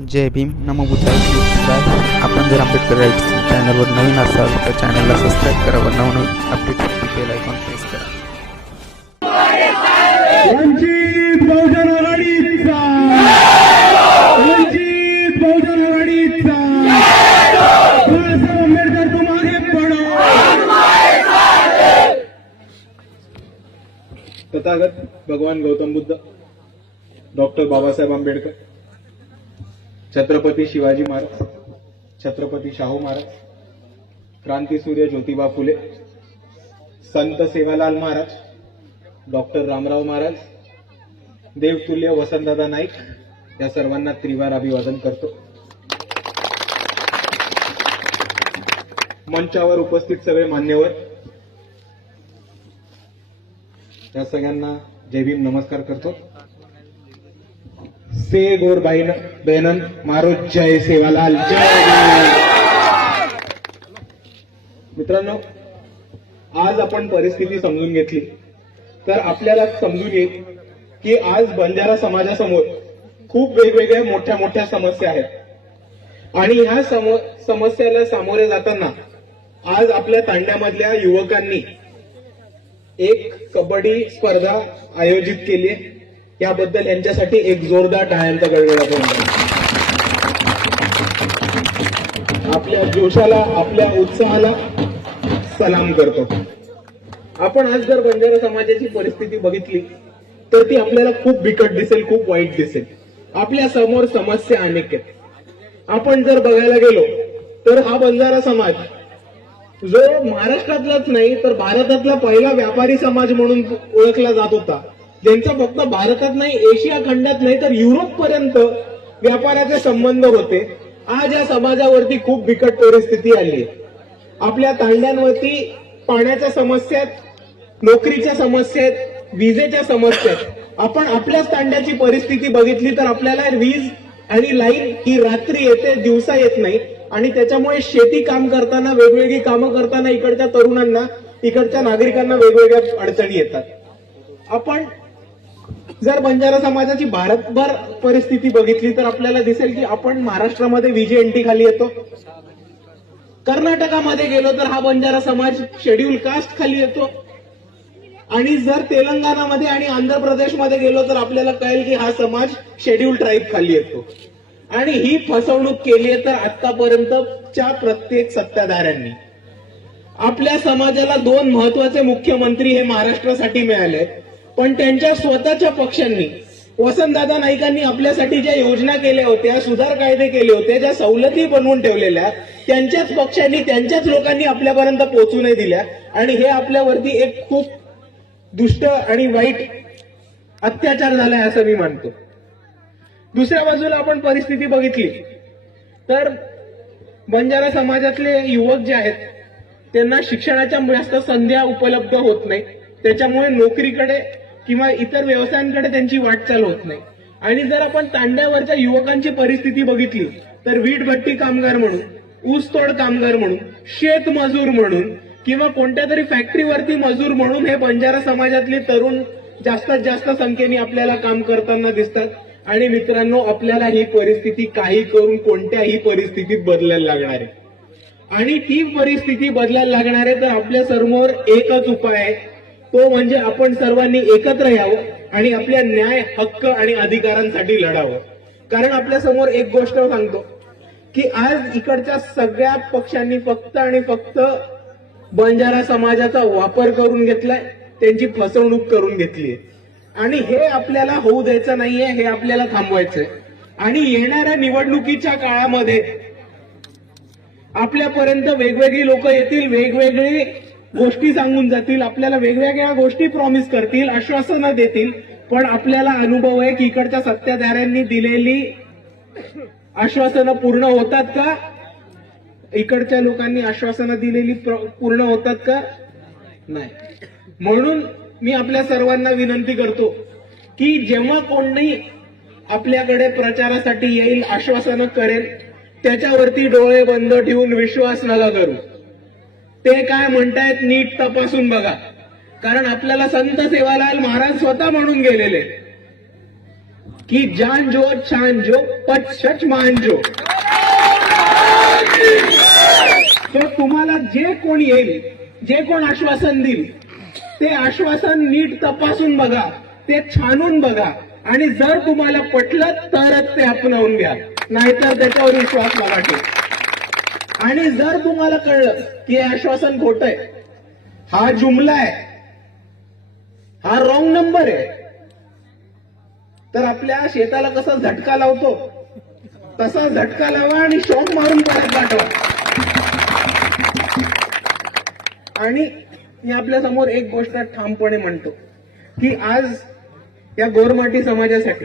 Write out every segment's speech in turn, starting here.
जय भीम नमोबुद्धाय बुद्ध आपण जर आंबेडकर चॅनल चॅनलवर नवीन असाल तर चॅनलला सबस्क्राईब करा व नवनवीन अपडेट बेल आयकॉन प्रेस करा बहुजन तथागत भगवान गौतम बुद्ध डॉक्टर बाबासाहेब आंबेडकर छत्रपती शिवाजी महाराज छत्रपती शाहू महाराज सूर्य ज्योतिबा फुले संत सेवालाल महाराज डॉक्टर रामराव महाराज देवतुल्य वसंतदादा नाईक या सर्वांना त्रिवार अभिवादन करतो मंचावर उपस्थित सगळे मान्यवर या सगळ्यांना जय भीम नमस्कार करतो से गोर भाईन बहनन मारो जय सेवालाल जय मित्रांनो आज आपण परिस्थिती समजून घेतली तर आपल्याला समजून येईल की आज बंजारा समाजासमोर खूप वेगवेगळ्या मोठ्या मोठ्या समस्या आहेत आणि ह्या सम समस्याला सामोरे जाताना आज आपल्या तांड्यामधल्या युवकांनी एक कबड्डी स्पर्धा आयोजित केली आहे याबद्दल यांच्यासाठी एक जोरदार टाळ्यांचा गडगडा आपल्या जोशाला आपल्या उत्साहाला सलाम करतो आपण आज जर बंजारा समाजाची परिस्थिती बघितली तर ती आपल्याला खूप बिकट दिसेल खूप वाईट दिसेल आपल्या समोर समस्या अनेक आहेत आपण जर बघायला गेलो तर हा बंजारा समाज जो महाराष्ट्रातलाच नाही तर भारतातला पहिला व्यापारी समाज म्हणून ओळखला जात होता ज्यांचा फक्त भारतात नाही एशिया खंडात नाही तर युरोप पर्यंत व्यापाराचे संबंध होते आज या समाजावरती खूप बिकट परिस्थिती आली आपल्या तांड्यांवरती पाण्याच्या समस्यात नोकरीच्या समस्येत विजेच्या समस्येत आपण आपल्याच तांड्याची परिस्थिती बघितली तर आपल्याला वीज आणि लाईन ही रात्री येते दिवसा येत नाही आणि त्याच्यामुळे शेती काम करताना वेगवेगळी कामं करताना इकडच्या तरुणांना इकडच्या नागरिकांना वेगवेगळ्या अडचणी येतात आपण जर बंजारा समाजाची भारतभर परिस्थिती बघितली तर आपल्याला दिसेल की आपण महाराष्ट्रामध्ये विजय एनटी खाली येतो कर्नाटकामध्ये गेलो तर हा बंजारा समाज शेड्यूल कास्ट खाली येतो आणि जर तेलंगणामध्ये आणि आंध्र प्रदेशमध्ये गेलो तर आपल्याला कळेल की हा समाज शेड्यूल ट्राईब खाली येतो आणि ही फसवणूक केली आहे तर आतापर्यंतच्या प्रत्येक सत्ताधाऱ्यांनी आपल्या समाजाला दोन महत्वाचे मुख्यमंत्री हे महाराष्ट्रासाठी मिळाले पण त्यांच्या स्वतःच्या पक्षांनी वसंतदादा नाईकांनी आपल्यासाठी ज्या योजना केल्या होत्या सुधार कायदे केले होते ज्या सवलती बनवून ठेवलेल्या त्यांच्याच पक्षांनी त्यांच्याच लोकांनी आपल्यापर्यंत पोहोचू नाही दिल्या आणि हे आपल्यावरती एक खूप दुष्ट आणि वाईट अत्याचार झालाय असं मी मानतो दुसऱ्या बाजूला आपण परिस्थिती बघितली तर बंजारा समाजातले युवक जे आहेत त्यांना शिक्षणाच्या जास्त संध्या उपलब्ध होत नाही त्याच्यामुळे नोकरीकडे किंवा इतर व्यवसायांकडे त्यांची वाटचाल होत नाही आणि जर आपण तांड्यावरच्या युवकांची परिस्थिती बघितली तर वीटभट्टी कामगार म्हणून ऊसतोड कामगार म्हणून शेतमजूर म्हणून किंवा कोणत्या तरी फॅक्टरीवरती मजूर म्हणून हे बंजारा समाजातले तरुण जास्तीत जास्त संख्येने आपल्याला काम करताना दिसतात आणि मित्रांनो आपल्याला ही परिस्थिती काही करून कोणत्याही परिस्थितीत बदलायला लागणार आहे आणि ही परिस्थिती बदलायला लागणार आहे तर आपल्या समोर एकच उपाय आहे तो म्हणजे आपण सर्वांनी एकत्र यावं आणि आपल्या न्याय हक्क आणि अधिकारांसाठी लढावं कारण आपल्या समोर एक गोष्ट सांगतो की आज इकडच्या सगळ्या पक्षांनी फक्त आणि फक्त बंजारा समाजाचा वापर करून घेतलाय त्यांची फसवणूक करून घेतली आणि हे आपल्याला होऊ द्यायचं नाहीये हे आपल्याला थांबवायचंय आणि येणाऱ्या निवडणुकीच्या काळामध्ये आपल्यापर्यंत वेगवेगळी लोक येतील वेगवेगळी गोष्टी सांगून जातील आपल्याला वेगवेगळ्या गोष्टी प्रॉमिस करतील आश्वासनं देतील पण आपल्याला अनुभव आहे की इकडच्या सत्ताधाऱ्यांनी दिलेली आश्वासनं पूर्ण होतात का इकडच्या लोकांनी आश्वासनं दिलेली पूर्ण होतात का नाही म्हणून मी आपल्या सर्वांना विनंती करतो की जेव्हा कोणी आपल्याकडे प्रचारासाठी येईल आश्वासनं करेल त्याच्यावरती डोळे बंद ठेवून विश्वास नका करू ते काय म्हणतायत नीट तपासून बघा कारण आपल्याला संत सेवालाल महाराज स्वतः म्हणून गेलेले की जान जो छान जो पट सच मान जो तर तुम्हाला जे कोण येईल जे कोण आश्वासन देईल ते आश्वासन नीट तपासून बघा ते छानून बघा आणि जर तुम्हाला पटलं तरच ते आपण घ्या नाहीतर त्याच्यावर विश्वास मला आणि जर तुम्हाला कळलं की आश्वासन खोट आहे हा जुमला आहे हा रॉंग नंबर आहे तर आपल्या शेताला कसा झटका लावतो तसा झटका लावा आणि शॉक मारून परत पाठवा आणि मी आपल्या समोर एक गोष्ट ठामपणे म्हणतो की आज या गोरमाटी समाजासाठी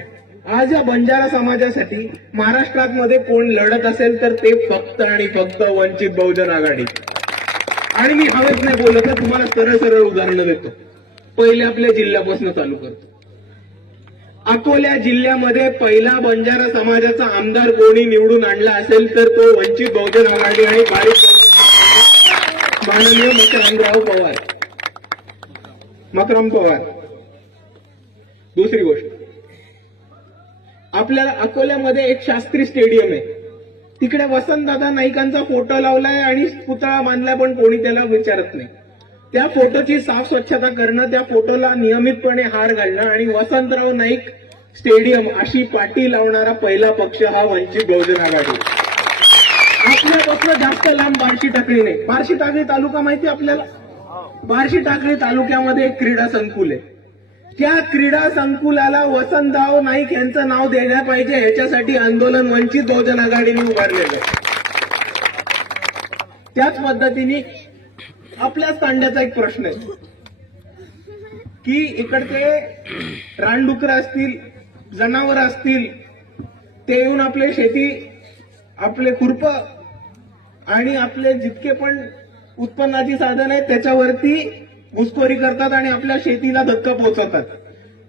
आज या बंजारा समाजासाठी महाराष्ट्रात मध्ये कोण लढत असेल तर ते फक्त आणि फक्त वंचित बहुजन आघाडी आणि मी हवेच नाही बोलत तर तुम्हाला सरळ सरळ उदाहरणं देतो पहिले आपल्या जिल्ह्यापासून चालू करतो अकोल्या जिल्ह्यामध्ये पहिला बंजारा समाजाचा आमदार कोणी निवडून आणला असेल तर तो वंचित बहुजन आघाडी आणि बारीक माननीय मकरमराव पवार मकरम पवार दुसरी गोष्ट आपल्या अकोल्यामध्ये एक शास्त्री स्टेडियम आहे तिकडे वसंतदादा नाईकांचा फोटो लावलाय आणि पुतळा बांधलाय पण कोणी त्याला विचारत नाही त्या फोटोची साफ स्वच्छता करणं त्या फोटोला नियमितपणे हार घालणं आणि वसंतराव नाईक स्टेडियम अशी पाठी लावणारा पहिला पक्ष हा वंचित बहुजन आघाडी आपल्यापासून जास्त लांब बार्शी टाकळी नाही बार्शी टाकळी तालुका माहिती आपल्याला बार्शी टाकळी तालुक्यामध्ये एक क्रीडा संकुल आहे त्या क्रीडा संकुलाला वसंतराव नाईक यांचं नाव देण्या पाहिजे याच्यासाठी आंदोलन वंचित बहुजन आघाडीने उभारलेलं आहे त्याच पद्धतीने आपल्याच तांड्याचा एक प्रश्न आहे की इकडचे रानडुकर असतील जनावर असतील ते येऊन आपले शेती आपले खुरप आणि आपले जितके पण उत्पन्नाची साधन आहे त्याच्यावरती घुसखोरी करतात आणि आपल्या शेतीला धक्का पोहोचवतात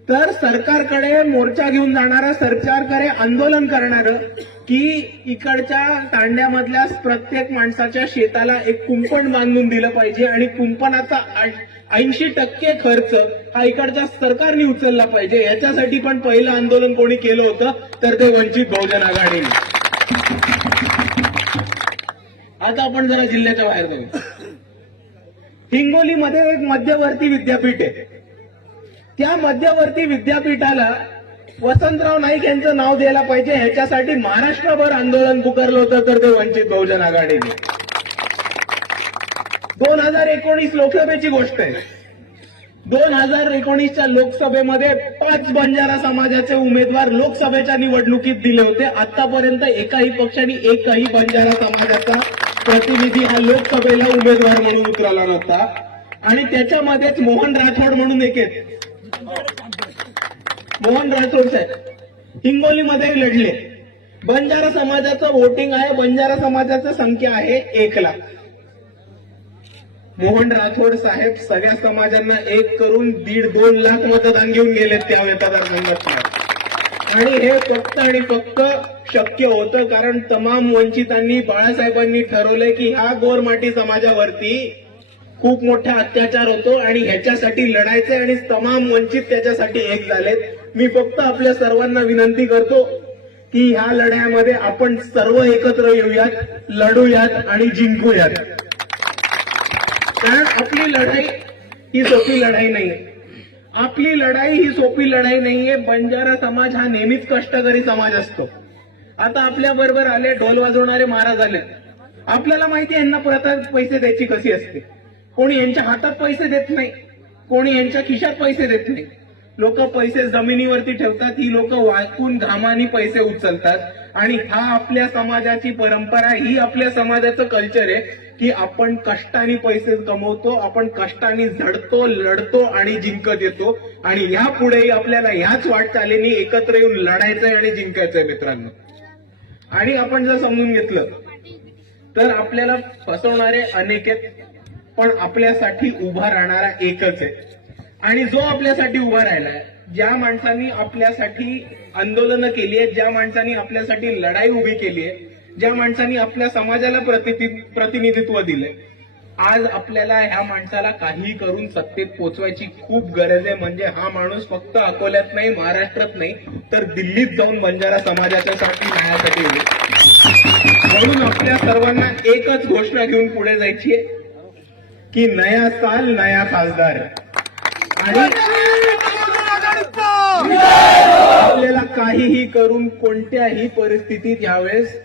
तर सरकारकडे मोर्चा घेऊन जाणारा सरकारकडे आंदोलन करणार की इकडच्या तांड्यामधल्या प्रत्येक माणसाच्या शेताला एक कुंपण बांधून दिलं पाहिजे आणि कुंपणाचा ऐंशी टक्के खर्च हा इकडच्या सरकारने उचलला पाहिजे याच्यासाठी पण पहिलं आंदोलन कोणी केलं होतं तर ते वंचित बहुजन आघाडीने आता आपण जरा जिल्ह्याच्या बाहेर जाऊ हिंगोलीमध्ये एक मध्यवर्ती विद्यापीठ आहे त्या मध्यवर्ती विद्यापीठाला वसंतराव नाईक यांचं नाव द्यायला पाहिजे ह्याच्यासाठी महाराष्ट्रभर आंदोलन पुकारलं होतं तर ते वंचित बहुजन आघाडीने दोन हजार एकोणीस लोकसभेची गोष्ट आहे दोन हजार एकोणीसच्या लोकसभेमध्ये पाच बंजारा समाजाचे उमेदवार लोकसभेच्या निवडणुकीत दिले होते आतापर्यंत एकाही पक्षाने एकही बंजारा समाजाचा प्रतिनिधी हा लोकसभेला उमेदवार म्हणून उतरला नव्हता आणि त्याच्यामध्येच मोहन राठोड म्हणून एक आहेत मोहन राठोड साहेब हिंगोलीमध्ये लढले बंजारा समाजाचं वोटिंग आहे बंजारा समाजाचं संख्या आहे एक लाख मोहन राठोड साहेब सगळ्या समाजांना एक करून दीड दोन लाख मतदान घेऊन गेलेत त्या मतदारसंघात आणि हे फक्त आणि फक्त शक्य होतं कारण तमाम वंचितांनी बाळासाहेबांनी ठरवलंय की ह्या गोरमाटी समाजावरती खूप मोठा अत्याचार होतो आणि ह्याच्यासाठी लढायचंय आणि तमाम वंचित त्याच्यासाठी एक झालेत मी फक्त आपल्या सर्वांना विनंती करतो की ह्या लढ्यामध्ये आपण सर्व एकत्र येऊयात लढूयात आणि जिंकूयात कारण आपली लढाई ही सोपी लढाई नाही आपली लढाई ही सोपी लढाई नाहीये बंजारा समाज हा नेहमीच कष्टकरी समाज असतो आता आपल्या बरोबर आले ढोल वाजवणारे महाराज आले आपल्याला माहिती यांना परत पैसे द्यायची कशी असते कोणी यांच्या हातात पैसे देत नाही कोणी यांच्या खिशात पैसे देत नाही लोक पैसे जमिनीवरती ठेवतात ही लोक वाकून घामाने पैसे उचलतात आणि हा आपल्या समाजाची परंपरा ही आपल्या समाजाचं कल्चर आहे की आपण कष्टाने पैसे कमवतो आपण कष्टाने झडतो लढतो आणि जिंकत येतो आणि ह्या पुढेही आपल्याला ह्याच वाटचालीने एकत्र येऊन लढायचंय आणि जिंकायचंय मित्रांनो आणि आपण जर समजून घेतलं तर आपल्याला फसवणारे अनेक आहेत पण आपल्यासाठी उभा राहणारा एकच आहे आणि जो आपल्यासाठी उभा राहिलाय ज्या माणसांनी आपल्यासाठी आंदोलनं केली आहेत ज्या माणसांनी आपल्यासाठी लढाई उभी केली आहे ज्या माणसांनी आपल्या समाजाला प्रतिनिधित्व दिलंय आज आपल्याला ह्या माणसाला काहीही करून सत्तेत पोचवायची खूप गरज आहे म्हणजे हा माणूस फक्त अकोल्यात नाही महाराष्ट्रात नाही तर दिल्लीत जाऊन बंजारा समाजाच्या साठी न्यायासाठी म्हणून आपल्या सर्वांना एकच घोषणा घेऊन पुढे जायची आहे की नया साल नया खासदार आणि आपल्याला काहीही करून कोणत्याही परिस्थितीत यावेळेस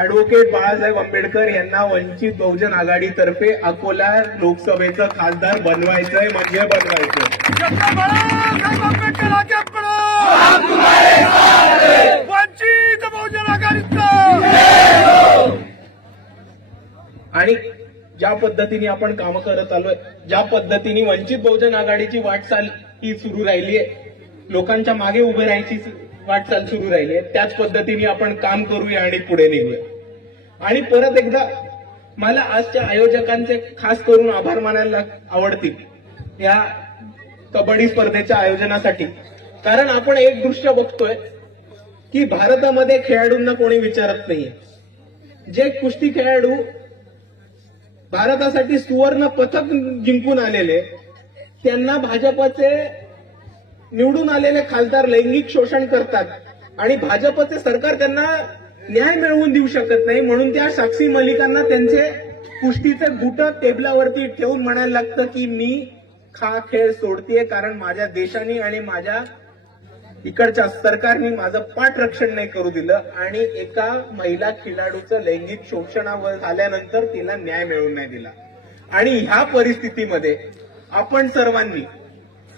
ऍडव्होकेट बाळासाहेब आंबेडकर यांना वंचित बहुजन आघाडीतर्फे अकोला लोकसभेचं खासदार बनवायचंय म्हणजे बनवायचंय वंचित बहुजन आणि ज्या पद्धतीने आपण काम करत आलोय ज्या पद्धतीने वंचित बहुजन आघाडीची वाटचाल ही सुरू राहिली आहे लोकांच्या मागे उभे राहायची वाटचाल सुरू राहिली आहे त्याच पद्धतीने आपण काम करूया आणि पुढे निघूया आणि परत एकदा मला आजच्या आयोजकांचे खास करून आभार मानायला आवडतील या कबड्डी स्पर्धेच्या आयोजनासाठी कारण आपण एक दृश्य बघतोय की भारतामध्ये खेळाडूंना कोणी विचारत नाहीये जे कुस्ती खेळाडू भारतासाठी सुवर्ण पथक जिंकून आलेले त्यांना भाजपचे निवडून आलेले खासदार लैंगिक शोषण करतात आणि भाजपचे सरकार त्यांना न्याय मिळवून देऊ शकत नाही म्हणून त्या साक्षी मलिकांना त्यांचे कुस्तीचे गुट टेबलावरती ठेवून म्हणायला लागतं की मी खा खेळ सोडतीये कारण माझ्या देशाने आणि माझ्या इकडच्या सरकारने माझं पाठरक्षण नाही करू दिलं आणि एका महिला खेळाडूचं लैंगिक शोषणावर झाल्यानंतर तिला न्याय मिळवून नाही दिला आणि ह्या परिस्थितीमध्ये आपण सर्वांनी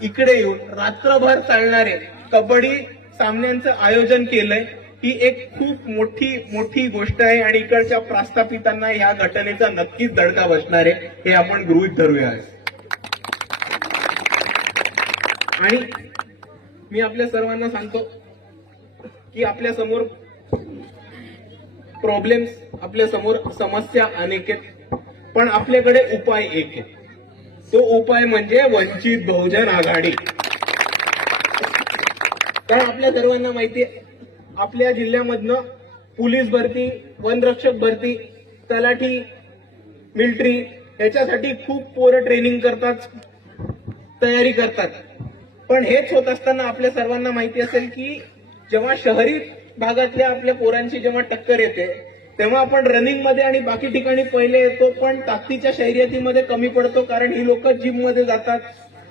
इकडे येऊन रात्रभर चालणारे कबड्डी सामन्यांचं आयोजन केलंय ही एक खूप मोठी मोठी गोष्ट आहे आणि इकडच्या प्रास्थापितांना या घटनेचा नक्कीच दडका बसणार आहे हे आपण गृहित धरूया आणि मी आपल्या सर्वांना सांगतो की आपल्या समोर प्रॉब्लेम्स आपल्या समोर समस्या अनेक आहेत पण आपल्याकडे उपाय एक आहे तो उपाय म्हणजे वंचित बहुजन आघाडी तर आपल्या सर्वांना माहिती आहे आपल्या जिल्ह्यामधनं पोलीस भरती वनरक्षक भरती तलाठी मिलिटरी याच्यासाठी खूप पोरं ट्रेनिंग करतात तयारी करतात पण हेच होत असताना आपल्या सर्वांना माहिती असेल की जेव्हा शहरी भागातल्या आपल्या पोरांची जेव्हा टक्कर येते तेव्हा आपण रनिंग मध्ये आणि बाकी ठिकाणी पहिले येतो पण ताकदीच्या शर्यतीमध्ये कमी पडतो कारण ही लोक जिम मध्ये जातात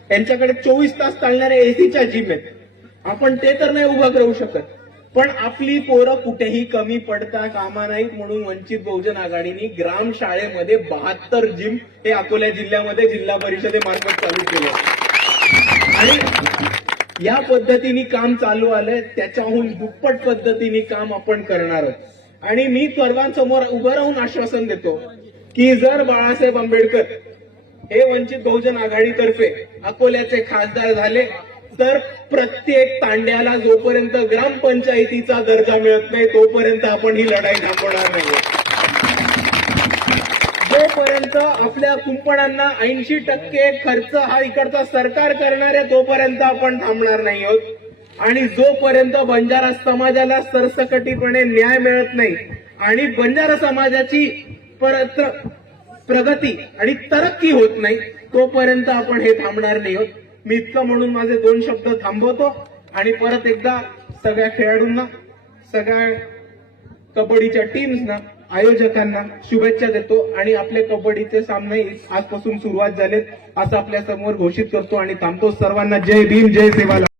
त्यांच्याकडे चोवीस तास चालणाऱ्या एसीच्या जिम आहेत आपण ते तर नाही उभा करू शकत पण आपली पोरं कुठेही कमी पडता कामा नाही म्हणून वंचित बहुजन आघाडीने ग्राम शाळेमध्ये बहात्तर जिम हे अकोला जिल्ह्यामध्ये जिल्हा परिषदेमार्फत चालू केले आणि या पद्धतीने काम चालू आलंय त्याच्याहून दुप्पट पद्धतीने काम आपण करणार आहोत आणि मी सर्वांसमोर उभं राहून आश्वासन देतो की जर बाळासाहेब आंबेडकर हे वंचित बहुजन आघाडीतर्फे अकोल्याचे खासदार झाले तर प्रत्येक तांड्याला जोपर्यंत ग्रामपंचायतीचा दर्जा मिळत नाही तोपर्यंत आपण ही लढाई थांबवणार नाही जोपर्यंत आपल्या कुंपणांना ऐंशी टक्के खर्च हा इकडचा सरकार करणार आहे तोपर्यंत आपण थांबणार नाही आहोत आणि जोपर्यंत बंजारा समाजाला सरसकटीपणे न्याय मिळत नाही आणि बंजारा समाजाची परत प्रगती आणि तरक्की होत नाही तोपर्यंत आपण हे थांबणार नाही होत मी इतकं म्हणून माझे दोन शब्द थांबवतो आणि परत एकदा सगळ्या खेळाडूंना सगळ्या कबड्डीच्या टीम्सना आयोजकांना शुभेच्छा देतो आणि आपले कबड्डीचे सामने आजपासून सुरुवात झालेत असं आपल्या समोर घोषित करतो आणि थांबतो सर्वांना जय भीम जय सेवाला